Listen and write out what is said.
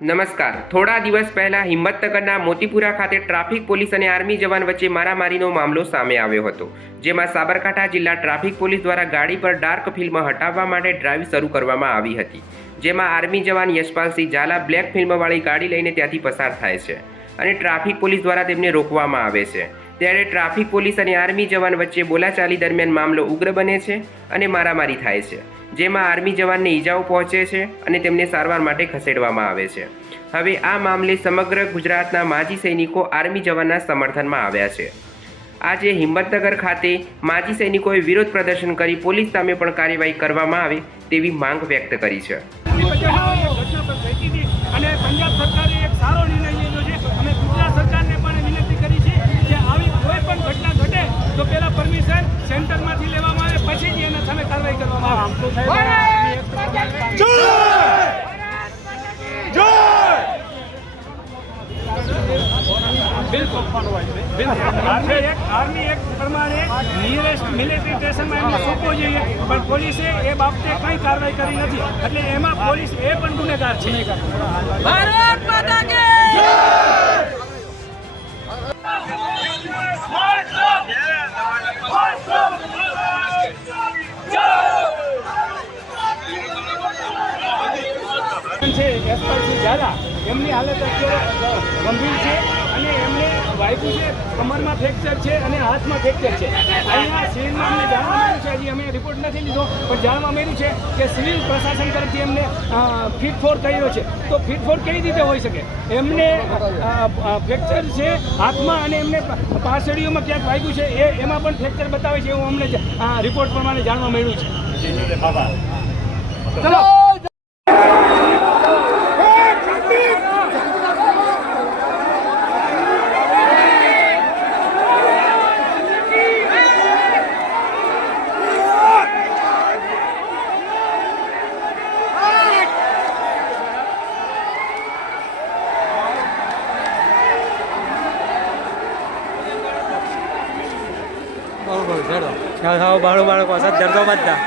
નમસ્કાર. થોડા દિવસ પહેલા હિંમતનગરના મોતીપુરા ખાતે ટ્રાફિક પોલીસ અને આર્મી જવાન વચ્ચે મારામારીનો મામલો સામે આવ્યો હતો, જેમાં સાબરકાંઠા જિલ્લા ટ્રાફિક પોલીસ દ્વારા ગાડી પર ડાર્ક ફિલ્મ હટાવવા માટે ડ્રાઇવ શરૂ કરવામાં આવી હતી, જેમાં આર્મી જવાન યશપાલસિંહ ઝાલા બ્લેક ફિલ્મવાળી ગાડી લઈને ત્યાંથી પસાર થાય છે અને ટ્રાફિક પોલીસ દ્વારા તેમને રોકવામાં આવે છે. ત્યારે ટ્રાફિક પોલીસ અને આર્મી જવાન વચ્ચે બોલાચાલી દરમિયાન મામલો ઉગ્ર બને છે અને મારામારી થાય છે. જેમાં આર્મી જવાનને ઈજાઓ પહોંચે છે અને તેમને સારવાર માટે ખસેડવામાં આવે છે. હવે આ મામલે સમગ્ર ગુજરાતના માજી સૈનિકો આર્મી જવાનના સમર્થનમાં આવ્યા છે. આજે હિંમતનગર ખાતે માજી સૈનિકોએ વિરોધ પ્રદર્શન કરી પોલીસ સામે પણ કાર્યવાહી કરવામાં આવે તેવી માંગ વ્યક્ત કરી છે. અને પંજાબ સરકારે એક સારો નિર્ણય લીધો છે અમે ગુજરાત સરકારને પણ વિનંતી કરી છે કે આવી કોઈ પણ ઘટના ઘટે તો પહેલા પરમિશન સેન્ટરમાંથી લેવામાં આવે પછી જ એના સામે આર્મી એક આર્મી એક પ્રમાણે નિયરેસ્ટ મિલિટરી સ્ટેશનમાં એમને સોંપવો જોઈએ. પણ પોલીસે એ બાબતે કંઈ કાર્યવાહી કરી નથી. એટલે એમાં પોલીસ એ પણ ગુનેગાર છે. ભારત માતા કી એસપાલસિંહ ઝાલા એમની હાલત અત્યારે ગંભીર છે અને એમને વાગ્યું છે કમરમાં ફ્રેક્ચર છે અને હાથમાં ફ્રેક્ચર છે. અહીંયા સિવિલમાં અમને જાણવા મળ્યું છે હજી અમે રિપોર્ટ નથી લીધો પણ જાણવા મળ્યું છે કે સિવિલ પ્રશાસન તરફથી એમને ફીટ ફોર કર્યો છે. તો ફીટ ફોર કેવી રીતે હોઈ શકે? એમને ફ્રેક્ચર છે હાથમાં અને એમને પાસળીઓમાં ક્યાંક વાગ્યું છે એ એમાં પણ ફ્રેક્ચર બતાવે છે એવું અમને રિપોર્ટ પ્રમાણે જાણવા મળ્યું છે. ચલો. ખાવ બાળો બાળકો સાથે ડરતો બધા